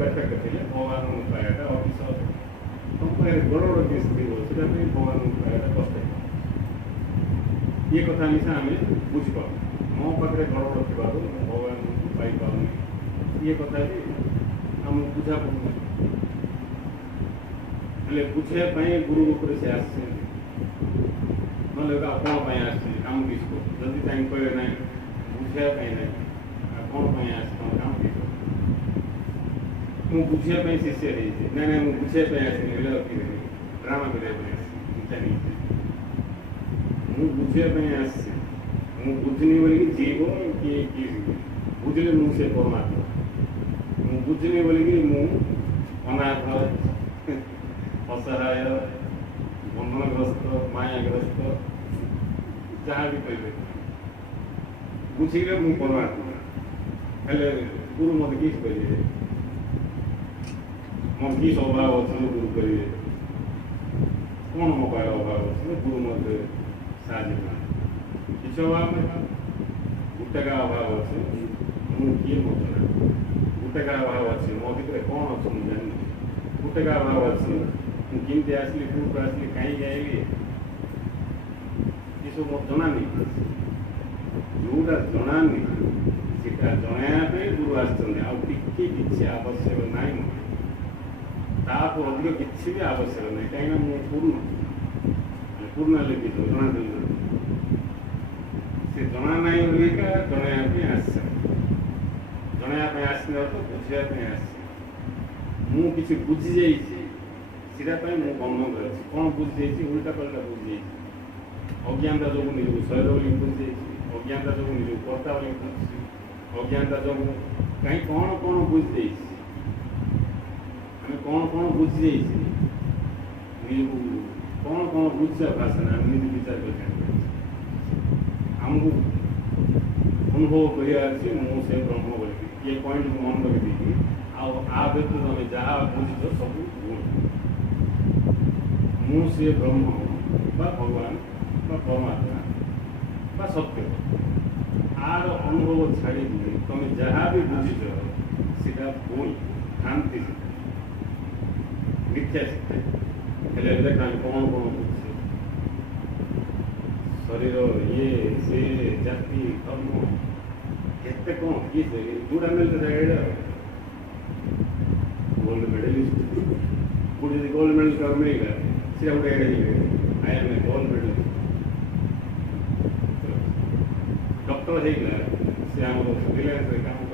perfect ଥିଲେ ଭଗବାନଙ୍କୁ ପାଇବାଟା office ତମ ପାଖରେ ବଡ଼ ବଡ଼ କେସ୍ ଥିବ ସେଟା ପାଇଁ ଭଗବାନଙ୍କୁ ପାଇବାଟା କଷ୍ଟ ଇଏ କଥା ମିଶା ଆମେ ବୁଝିପାରୁ ମୋ ପାଖରେ ବଡ଼ ବଡ଼ ଥିବାରୁ ମୁଁ ଭଗବାନଙ୍କୁ ପାଇପାରୁନି ଇଏ କଥା ବି ଆମକୁ ବୁଝା ପଡ଼ୁନି ହେଲେ ବୁଝିବା ପାଇଁ ଗୁରୁ ଉପରେ ସେ ଆସିଛନ୍ତି ନହେଲେ କ'ଣ ପାଇଁ ଆସିଛି କାମ କିଛି କରୁ ଯଦି ତାଙ୍କୁ କହିବେ ନାହିଁ ବୁଝିବା ପାଇଁ ନାହିଁ ଆଉ କ'ଣ ପାଇଁ ଆସିଛି ତମ କାମ କିଛି କରୁ ମୁଁ ବୁଝିବା ପାଇଁ ଶିଷ୍ୟ ହେଇଛି ନାଇଁ ନାଇଁ ମୁଁ ବୁଝିବା ପାଇଁ ଆସିନି ହେଲେ ଡ୍ରାମା କରିବା ପାଇଁ ଆସିଛି ଜାଣିଛି ମୁଁ ବୁଝିବା ପାଇଁ ଆସିଛି ମୁଁ ବୁଝିନି ବୋଲିକି ଜୀବ କିଏ କିଏ ବୁଝିଲେ ମୁଁ ସେ ପରମାତ୍ମା ମୁଁ ବୁଝିନି ବୋଲିକି ମୁଁ ଅନାଥ ଅସହାୟ ବନ୍ଧନଗ୍ରସ୍ତ ମାୟାଗ୍ରସ୍ତ ଯାହା ବି କହିବେ ବୁଝିଲେ ମୁଁ ପରମାତ୍ମା ହେଲେ ଗୁରୁ ମୋତେ କିଛି କହିବେ ମୋର କି ଅଭାବ ଅଛି ମୁଁ ଗୁରୁ କରିବେ କ'ଣ ମୋ ପାଖରେ ଅଭାବ ଅଛି ଗୁରୁ ମୋତେ ସାହାଯ୍ୟ କରେ କିଛି ଅଭାବ ନାହିଁ ଗୋଟେକା ଅଭାବ ଅଛି ମୁଁ କିଏ ମୋତେ ନା ଗୋଟେକା ଅଭାବ ଅଛି ମୋ ଭିତରେ କ'ଣ ଅଛି ମୁଁ ଜାଣିନି ଗୋଟେକା ଅଭାବ ଅଛି ମୁଁ କେମିତି ଆସିଲି କେଉଁଠୁ ଆସିଲି କାହିଁକି ଆଇଲି ଏସବୁ ମୋତେ ଜଣାନି ଯେଉଁଟା ଜଣାନି ସେଟା ଜଣାଇବା ପାଇଁ ଗୁରୁ ଆସିଛନ୍ତି ଆଉ ଟିକେ କିଛି ଆବଶ୍ୟକ ନାହିଁ ମୋତେ ତାଠୁ ଅଧିକ କିଛି ବି ଆବଶ୍ୟକ ନାହିଁ କାହିଁକିନା ମୁଁ ପୂର୍ଣ୍ଣ ହେଲେ କିଛି ଜଣା ଦେଉଛନ୍ତି ସେ ଜଣା ନାହିଁ ବୋଲିକା ଜଣାଇବା ପାଇଁ ଆସିছে ଜଣାଇବା ପାଇଁ ଆସିଲେ ତ ବୁଝିବା ପାଇଁ ଆସିছে ମୁଁ କିଛି ବୁଝିଯାଇଛି ସେଟା ପାଇଁ ମୁଁ ଗମନ ଅଛି କ'ଣ ବୁଝିଯାଇଛି ଉଲ୍ଟା ପାଲ୍ଟା ବୁଝିଯାଇଛି ଅଜ୍ଞାନତା ଯୋଗୁଁ ନିଜକୁ ଶରୀର ବୋଲି ବୁଝିଯାଇଛି ଅଜ୍ଞାନତା ଯୋଗୁଁ ନିଜକୁ କର୍ତ୍ତା ବୋଲି ବୁଝିଛି ଅଜ୍ଞାନତା ଯୋଗୁଁ କାହିଁ କ'ଣ କ'ଣ ବୁଝିଯାଇଛି ଆମେ କ'ଣ କ'ଣ ବୁଝିଯାଇଛି ନିଜକୁ କ'ଣ କ'ଣ ବୁଝିବା ଭାଷା ନା ଆମେ ନିଜେ ବିଚାର କରି ଜାଣିପାରିଛୁ ଆମକୁ ଅନୁଭବ କରିବା ଅଛି ମୁଁ ସେ ବ୍ରହ୍ମ ବୋଲିକି ଇଏ ପଏଣ୍ଟକୁ ମନେ ରଖିଦେଇକି ଆଉ ଆ ବ୍ୟତୀତ ତମେ ଯାହା ବୁଝିଛ ସବୁ ଭୁଲ ମୁଁ ସେ ବ୍ରହ୍ମ ବା ଭଗବାନ ବା ପରମାତ୍ମା ବା ସତ୍ୟ ଆର ଅନୁଭବ ଛାଡ଼ିକି ତମେ ଯାହା ବି ବୁଝିଛ ସେଟା ଭୁଲ ଭ୍ରାନ୍ତି ମିଥ୍ୟା ଶିକ୍ଷା ହେଲେ ଦେଖ ଆମେ କ'ଣ କ'ଣ ବୁଝୁଛେ ଶରୀର ଇଏ ସେ ଜାତି ଧର୍ମ କେତେ କ'ଣ କିଏ ଯେଉଁଟା ମିଳିଲେ ଜାଗାଟା ଗୋଲ୍ଡ ମେଡାଲିଷ୍ଟ କେଉଁଠି ଯଦି ଗୋଲ୍ଡ ମେଡାଲ କାହାକୁ ମିଳିଲା ସେଟା ଗୋଟେ ଏଡ଼େ ହେଇଗଲେ I am a gold medalist doctor ହେଇଗଲା ସେ ଆମର ରିଲାଏନ୍ସରେ କାମ